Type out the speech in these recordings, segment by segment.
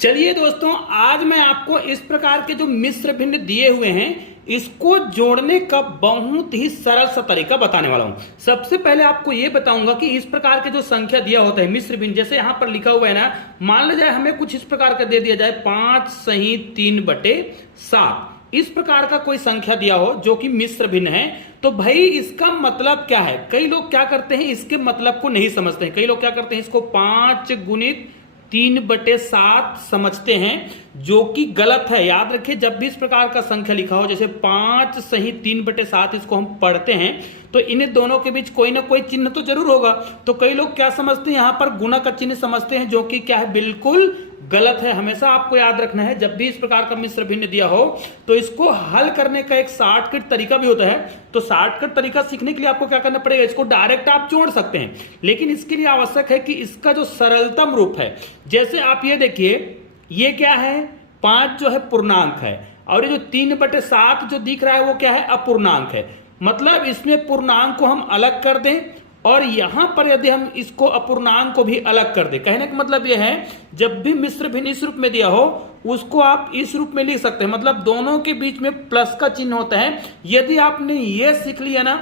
चलिए दोस्तों, आज मैं आपको इस प्रकार के जो मिश्र भिन्न दिए हुए हैं इसको जोड़ने का बहुत ही सरल सा तरीका बताने वाला हूं। सबसे पहले आपको यह बताऊंगा कि इस प्रकार के जो संख्या दिया होता है मिश्र भिन्न, जैसे यहां पर लिखा हुआ है ना, मान लिया जाए हमें कुछ इस प्रकार का दे दिया जाए 5 सही 3/7, इस प्रकार का कोई संख्या दिया हो जो कि मिश्र भिन्न है, तो भाई इसका मतलब क्या है। कई लोग क्या करते हैं, इसके मतलब को नहीं समझते हैं। कई लोग क्या करते हैं, इसको 5 गुणित 3/7 समझते हैं, जो कि गलत है। याद रखिए, जब भी इस प्रकार का संख्या लिखा हो, जैसे 5 सही 3/7 इसको हम पढ़ते हैं तो इन दोनों के बीच कोई ना कोई चिन्ह तो जरूर होगा। तो कई लोग क्या समझते हैं, यहां पर गुणा का चिन्ह समझते हैं, जो कि क्या है, बिल्कुल गलत है। हमेशा आपको याद रखना है, जब भी इस प्रकार का मिश्र भिन्न दिया हो तो इसको हल करने का एक शॉर्टकट तरीका भी होता है। तो शॉर्टकट तरीका सीखने के लिए आपको क्या करना पड़ेगा, इसको डायरेक्ट आप जोड़ सकते हैं, लेकिन इसके लिए आवश्यक है कि इसका जो सरलतम रूप है, जैसे आप ये देखिए, ये क्या है, 5 जो है पूर्णांक है, और ये जो 3/7 जो दिख रहा है वो क्या है, अपूर्णांक है। मतलब इसमें पूर्णांक को हम अलग कर दें और यहां पर यदि हम इसको अपूर्णांक को भी अलग कर दें, कहने का मतलब यह है, जब भी मिश्र भिन्न इस रूप में दिया हो उसको आप इस रूप में लिख सकते हैं। मतलब दोनों के बीच में प्लस का चिन्ह होता है। यदि आपने ये सीख लिया ना,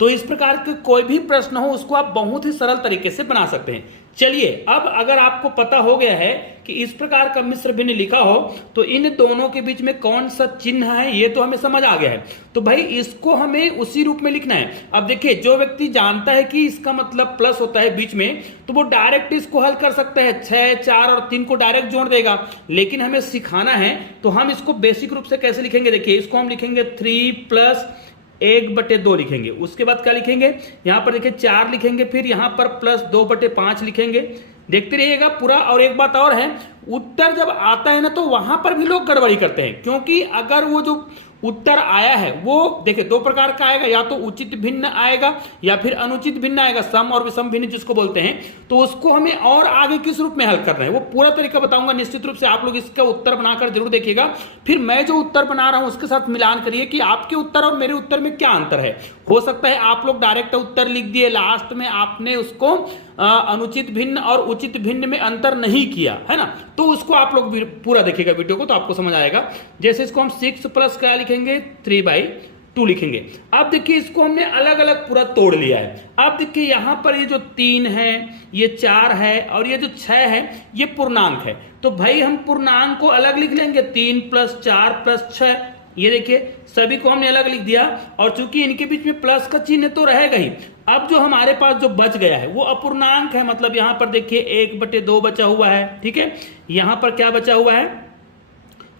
तो इस प्रकार के कोई भी प्रश्न हो उसको आप बहुत ही सरल तरीके से बना सकते हैं। चलिए, अब अगर आपको पता हो गया है कि इस प्रकार का मिश्र भिन्न लिखा हो तो इन दोनों के बीच में कौन सा चिन्ह है, ये तो हमें समझ आ गया है। तो भाई इसको हमें उसी रूप में लिखना है। अब देखिए, जो व्यक्ति जानता है कि इसका मतलब प्लस होता है बीच में, तो वो डायरेक्ट इसको हल कर सकता है, 6, 4 और 3 को डायरेक्ट जोड़ देगा। लेकिन हमें सिखाना है, तो हम इसको बेसिक रूप से कैसे लिखेंगे, देखिए इसको हम लिखेंगे 3 + 1/2 लिखेंगे। उसके बाद क्या लिखेंगे, यहां पर देखिए 4 लिखेंगे, फिर यहां पर +2/5 लिखेंगे। देखते रहिएगा पूरा। और एक बात और है, उत्तर जब आता है ना तो वहां पर भी लोग गड़बड़ी करते हैं, क्योंकि अगर वो जो उत्तर आया है वो देखिए 2 प्रकार का आएगा, या तो उचित भिन्न आएगा या फिर अनुचित भिन्न आएगा, सम और विषम भिन्न जिसको बोलते हैं। तो उसको हमें और आगे किस रूप में हल करना है वो पूरा तरीका बताऊंगा। निश्चित रूप से आप लोग इसका उत्तर बनाकर जरूर देखिएगा, फिर मैं जो उत्तर बना रहा हूं उसके साथ मिलान करिए कि आपके उत्तर और मेरे उत्तर में क्या अंतर है। हो सकता है आप लोग डायरेक्ट उत्तर लिख दिए, लास्ट में आपने उसको अनुचित भिन्न और उचित भिन्न में अंतर नहीं किया है ना, तो उसको आप लोग पूरा देखिएगा वीडियो को, तो आपको समझ आएगा। जैसे इसको हम 6 + क्या लिखेंगे, 3/2 लिखेंगे। अब देखिए इसको हमने अलग अलग पूरा तोड़ लिया है। अब देखिए यहां पर ये जो 3 है, ये 4 है और ये जो 6 है, ये पूर्णांक है। तो भाई हम पूर्णांक को अलग लिख लेंगे, 3 + 4 + 6। ये देखिए सभी को हमने अलग लिख दिया, और चूंकि इनके बीच में प्लस का चिन्ह तो रहेगा ही। अब जो हमारे पास जो बच गया है वो अपूर्णांक है। मतलब यहां पर देखिए 1/2 बचा हुआ है, ठीक है। यहां पर क्या बचा हुआ है,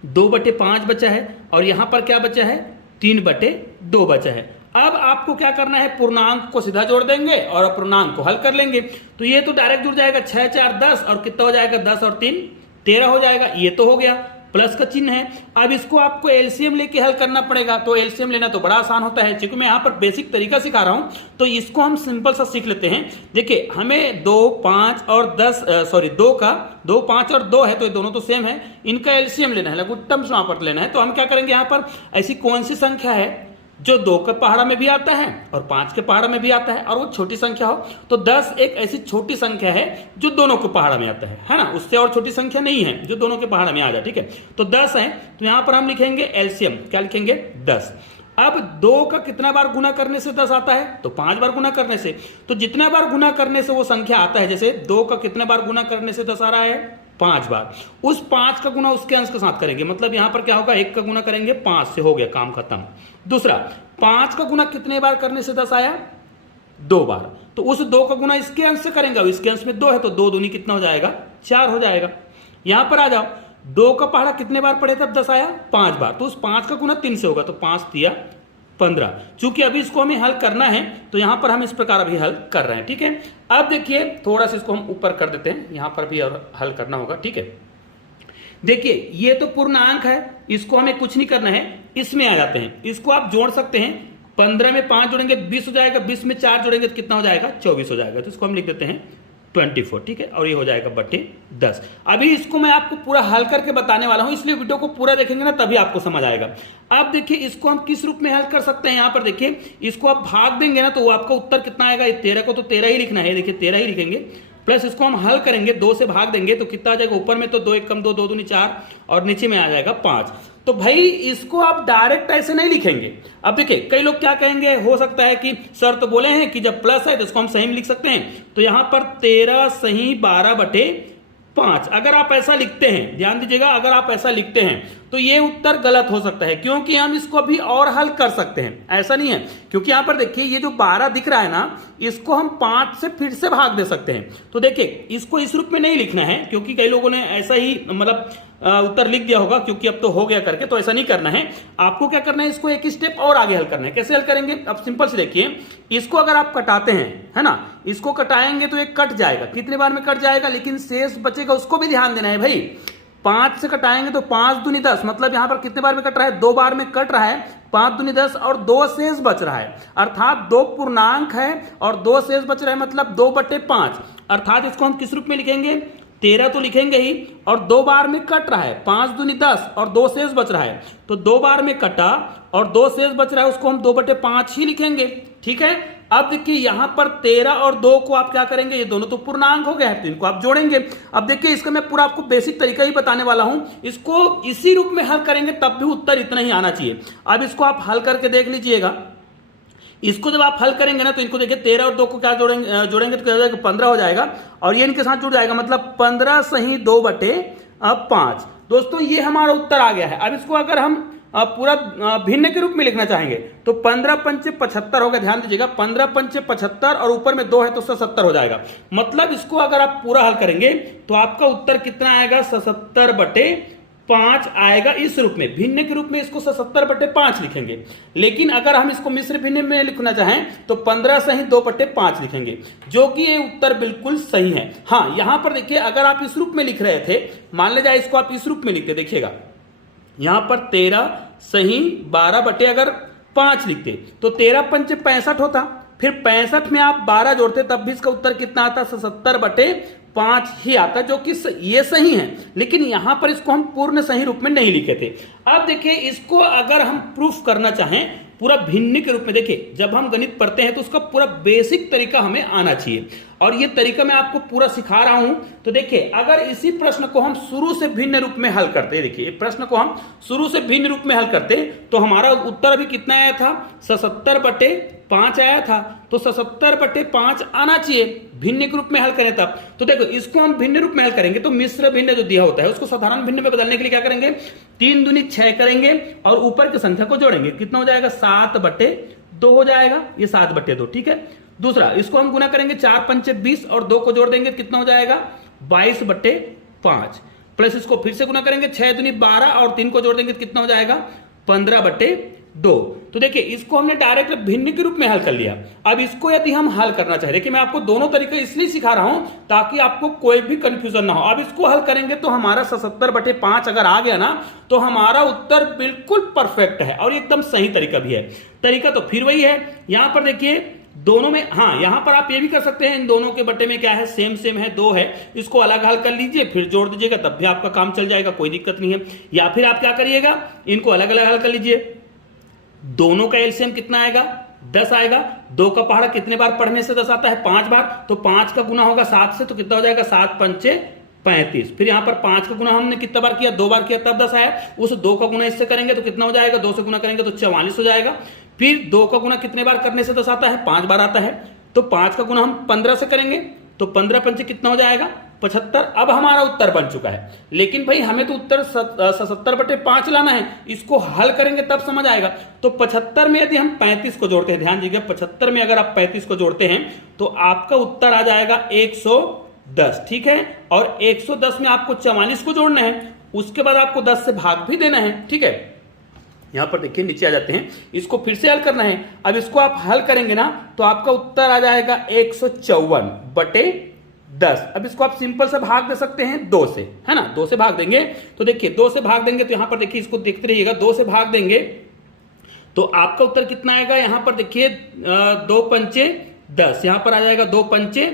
2/5 बचा है, और यहां पर क्या बचा है, 3/2 बचा है। अब आपको क्या करना है, पूर्णांक को सीधा जोड़ देंगे और अपूर्णांक को हल कर लेंगे। तो ये तो डायरेक्ट जुड़ जाएगा, 6, 4, 10, और कितना हो जाएगा, 10 और 3 13 हो जाएगा। ये तो हो गया, प्लस का चिन्ह है। अब इसको आपको एलसीएम लेके हल करना पड़ेगा। तो एलसीएम लेना तो बड़ा आसान होता है, क्योंकि मैं यहाँ पर बेसिक तरीका सिखा रहा हूँ, तो इसको हम सिंपल सा सीख लेते हैं। देखिए हमें 2, 5 और 10 2, 5 और 2 है, तो ये दोनों तो सेम है, इनका एलसीएम लेना है, लघुत्तम समापक लेना है। तो हम क्या करेंगे, यहाँ पर ऐसी कौन सी संख्या है जो 2 के पहाड़ा में भी आता है और 5 के पहाड़ा में भी आता है, और वो छोटी संख्या हो, तो 10 एक ऐसी छोटी संख्या है जो दोनों के पहाड़ा में आता है ना, उससे और छोटी संख्या नहीं है जो दोनों के पहाड़ा में आ जाए, ठीक है। तो 10 है, तो यहां पर हम लिखेंगे एलसीएम, क्या लिखेंगे, 10। अब 2 का कितना बार गुना करने से 10 आता है, तो 5 बार गुना करने से। तो जितना बार गुना करने से वो संख्या आता है, जैसे 2 का कितना बार गुना करने से 10 आ रहा है, 5 बार, उस 5 का गुना उसके अंश के साथ करेंगे। मतलब यहां पर क्या होगा, 1 का गुना करेंगे 5 से, हो गया काम खत्म। दूसरा, 5 का गुना कितने बार करने से 10 आया, 2 बार, तो उस 2 का गुना इसके अंश से करेंगे। अब इसके अंश में 2 है, तो 2 दूनी कितना हो जाएगा, 4 हो जाएगा। यहां पर आ जाओ, 2 का पहाड़ा कितने बार पढ़े तब 10 आया, 5 बार, तो उस 5 का गुना 3 से होगा, तो 5 × 3 = 15। चूंकि अभी इसको हमें हल करना है, तो यहां पर हम इस प्रकार अभी हल कर रहे हैं, ठीक है। अब देखिए थोड़ा सा इसको हम ऊपर कर देते हैं, यहां पर भी और हल करना होगा, ठीक है। देखिए ये तो पूर्णांक है, इसको हमें कुछ नहीं करना है, इसमें आ जाते हैं। इसको आप जोड़ सकते हैं, 15 में 5 जोड़ेंगे 20 हो जाएगा, 20 में 4 जोड़ेंगे तो कितना हो जाएगा, 24 हो जाएगा। तो इसको हम लिख देते हैं 24, ठीक है, और ये हो जाएगा /10। अभी इसको मैं आपको पूरा हल करके बताने वाला हूं, इसलिए वीडियो को पूरा देखेंगे ना, तभी आपको समझ आएगा। अब देखिए इसको हम किस रूप में हल कर सकते हैं, यहां पर देखिए इसको आप भाग देंगे ना, तो आपका उत्तर कितना आएगा, 13 को तो 13 ही लिखना है, देखिए 13 ही लिखेंगे। प्लस इसको हम हल करेंगे, 2 से भाग देंगे तो कितना आ जाएगा, ऊपर में तो 2 1 कम 2, 2 दूनी 4 और नीचे में आ जाएगा 5। तो भाई इसको आप डायरेक्ट ऐसे नहीं लिखेंगे। अब देखिए कई लोग क्या कहेंगे, हो सकता है कि सर तो बोले हैं कि जब प्लस है तो इसको हम सही में लिख सकते हैं, तो यहां पर 13 सही 12/5 अगर आप ऐसा लिखते हैं, ध्यान दीजिएगा, अगर आप ऐसा लिखते हैं तो ये उत्तर गलत हो सकता है, क्योंकि हम इसको अभी और हल कर सकते हैं। ऐसा नहीं है, क्योंकि यहां पर देखिए ये जो 12 दिख रहा है ना, इसको हम 5 से फिर से भाग दे सकते हैं। तो देखिए इसको इस रूप में नहीं लिखना है, क्योंकि कई लोगों ने ऐसा ही मतलब उत्तर लिख दिया होगा, क्योंकि अब तो हो गया करके, तो ऐसा नहीं करना है। आपको क्या करना है, इसको एक स्टेप और आगे हल करना है। कैसे हल करेंगे, अब सिंपल से देखिए, इसको अगर आप कटाते हैं, है ना, इसको कटाएंगे तो एक कट जाएगा, कितने बार में कट जाएगा, लेकिन शेष बचेगा, उसको भी ध्यान देना है भाई। 5 से कटाएंगे तो 5 दूनी 10, मतलब यहां पर कितने बार में कट रहा है, 2 बार में कट रहा है, 5 दूनी 10 और 2 शेष बच रहा है, अर्थात 2 पूर्णांक है और 2 शेष बच रहा है, मतलब 2/5। अर्थात इसको हम किस रूप में लिखेंगे, 13 तो लिखेंगे ही, और 2 बार में कट रहा है, 5 दूनी 10 और 2 शेष बच रहा है, तो 2 बार में कटा और 2 शेष बच रहा है, उसको हम 2/5 ही लिखेंगे। ठीक है, अब देखिए यहां पर 13 और 2 को आप क्या करेंगे, ये दोनों तो पूर्णांक हो गए हैं, तो इनको आप जोड़ेंगे। अब देखिए इसका मैं पूरा आपको बेसिक तरीका ही बताने वाला हूं, इसको इसी रूप में हल करेंगे तब भी उत्तर इतना ही आना चाहिए। अब इसको आप हल करके देख लीजिएगा। इसको जब आप हल करेंगे ना, तो इनको देखिए 13 और 2 को क्या जोड़ेंगे तो क्या हो जाएगा, 15 हो जाएगा, और ये इनके साथ जुड़ जाएगा, मतलब 15 सही 2/5। दोस्तों ये हमारा उत्तर आ गया है। अब इसको अगर हम पूरा भिन्न के रूप में लिखना चाहेंगे तो 15 पंचे 75 होगा। ध्यान दीजिएगा, 15 पंचे 75 और ऊपर में 2 है तो 77 हो जाएगा। मतलब इसको अगर आप पूरा हल करेंगे तो आपका उत्तर कितना आएगा, 77/5 आएगा। इस रूप में भिन्न के रूप में इसको 77/5 लिखेंगे, लेकिन अगर हम इसको मिश्र भिन्न में लिखना चाहें तो 15 सही 2/5 लिखेंगे, जो कि ये उत्तर बिल्कुल सही है। हाँ, यहां पर देखिए अगर आप इस रूप में लिख रहे थे, मान लीजिए इसको आप इस रूप में लिख के देखिएगा, यहां पर 13 सही 12/5 लिखते तो 13 पंचे 65 होता, फिर 65 में आप 12 जोड़ते तब भी इसका उत्तर कितना आता, 77/5 ही आता, जो कि ये सही है। लेकिन यहां पर इसको हम पूर्ण सही रूप में नहीं लिखे थे। अब देखिए इसको अगर हम प्रूफ करना चाहें पूरा भिन्न के रूप में, देखिए जब हम गणित पढ़ते हैं तो उसका पूरा बेसिक तरीका हमें आना चाहिए, और ये तरीका मैं आपको पूरा सिखा रहा हूं। तो देखिए अगर इसी प्रश्न को हम शुरू से भिन्न रूप में हल करते, देखिए प्रश्न को हम शुरू से भिन्न रूप में हल करते तो हमारा उत्तर अभी कितना आया था, 77/5 आया था। तो 77/5 आना चाहिए, भिन्न के रूप में हल करें तब। तो देखो इसको हम भिन्न रूप में हल करेंगे तो मिश्र भिन्न जो दिया होता है उसको साधारण भिन्न में बदलने के लिए क्या करेंगे, 3 दूनी 6 करेंगे और ऊपर की संख्या को जोड़ेंगे, कितना हो जाएगा, 7/2 हो जाएगा, ये 7/2। ठीक है, दूसरा इसको हम गुना करेंगे, 4 पंचे 20 और 2 को जोड़ देंगे, कितना हो जाएगा, 22/5। प्लस इसको फिर से गुना करेंगे, 6 दूनी 12 और 3 को जोड़ देंगे, कितना हो जाएगा, 15/2। तो देखिए इसको हमने डायरेक्ट भिन्न के रूप में हल कर लिया। अब इसको यदि हम हल करना चाहे, देखिए मैं आपको दोनों तरीके इसलिए सिखा रहा हूं ताकि आपको कोई भी कंफ्यूजन ना हो। अब इसको हल करेंगे तो हमारा 77/5 अगर आ गया ना तो हमारा उत्तर बिल्कुल परफेक्ट है और एकदम सही तरीका भी है। तरीका तो फिर वही है, यहां पर देखिए दोनों में, हाँ यहां पर आप ये भी कर सकते हैं, इन दोनों के बट्टे में क्या है, सेम सेम है, 2 है, इसको अलग हल कर लीजिए फिर जोड़ दीजिएगा, तब भी आपका काम चल जाएगा, कोई दिक्कत नहीं है। या फिर आप क्या करिएगा, इनको अलग अलग हल कर लीजिए, दोनों का एलसीएम कितना आएगा, 10 आएगा। 2 का पहाड़ा कितने बार पढ़ने से 10 आता है, 5 बार, तो 5 का गुना होगा 7 से, तो कितना हो जाएगा, 7 पंचे 35। फिर यहां पर 5 का गुना हमने कितना बार किया, 2 बार किया तब 10 आया। उस 2 का गुना इससे करेंगे तो कितना हो जाएगा, 2 से गुना करेंगे तो 44 हो जाएगा। फिर 2 का गुना कितने बार करने से 10 आता है, 5 बार आता है, तो 5 का गुना हम 15 से करेंगे तो 15 पंचे कितना हो जाएगा, 75। अब हमारा उत्तर बन चुका है, लेकिन भाई हमें तो उत्तर 77/5 लाना है, इसको हल करेंगे तब समझ आएगा। तो 75 में यदि हम 35 को जोड़ते हैं, ध्यान दीजिएगा 75 में अगर आप 35 को जोड़ते हैं तो आपका उत्तर आ जाएगा 110। ठीक है, और 110 में आपको 44 को जोड़ना है, उसके बाद आपको 10 से भाग भी देना है। ठीक है, यहां पर देखिए नीचे आ जाते हैं, इसको फिर से हल करना है। अब इसको आप हल करेंगे ना तो आपका उत्तर आ जाएगा 154/10। अब इसको आप सिंपल से भाग दे सकते हैं 2 से, है ना, 2 से भाग देंगे तो देखिए 2 से भाग देंगे तो यहां पर देखिए इसको देखते रहिएगा, 2 से भाग देंगे तो आपका उत्तर कितना आएगा, यहां पर देखिए 2 पंचे 10, यहां पर आ जाएगा 2 पंचे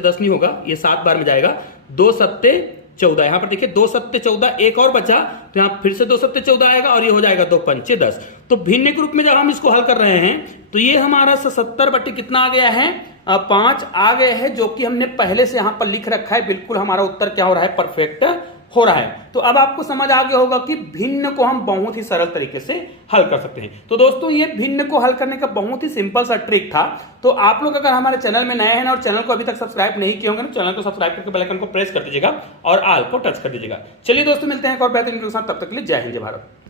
10 नहीं होगा, ये 7 बार में जाएगा, 2 सत्ते 14। यहां पर देखिए 2 सत्ते 14, एक और बचा तो यहां फिर से 2 सत्ते 14 आएगा और ये हो जाएगा 2 पंचे 10। तो भिन्न के रूप में जब हम इसको हल कर रहे हैं तो ये हमारा 77 कितना आ गया है, 5 आ गए हैं, जो कि हमने पहले से यहां पर लिख रखा है। बिल्कुल हमारा उत्तर क्या हो रहा है, परफेक्ट हो रहा है। तो अब आपको समझ आ गया होगा कि भिन्न को हम बहुत ही सरल तरीके से हल कर सकते हैं। तो दोस्तों ये भिन्न को हल करने का बहुत ही सिंपल सा ट्रिक था। तो आप लोग अगर हमारे चैनल में नए हैं और चैनल को अभी तक सब्सक्राइब नहीं किए होंगे तो चैनल को सब्सक्राइब करके बेल आइकन को प्रेस कर दीजिएगा और ऑल को टच कर दीजिएगा। चलिए दोस्तों मिलते हैं एक और बेहतरीन वीडियो के साथ, तब तक के लिए जय हिंद जय भारत।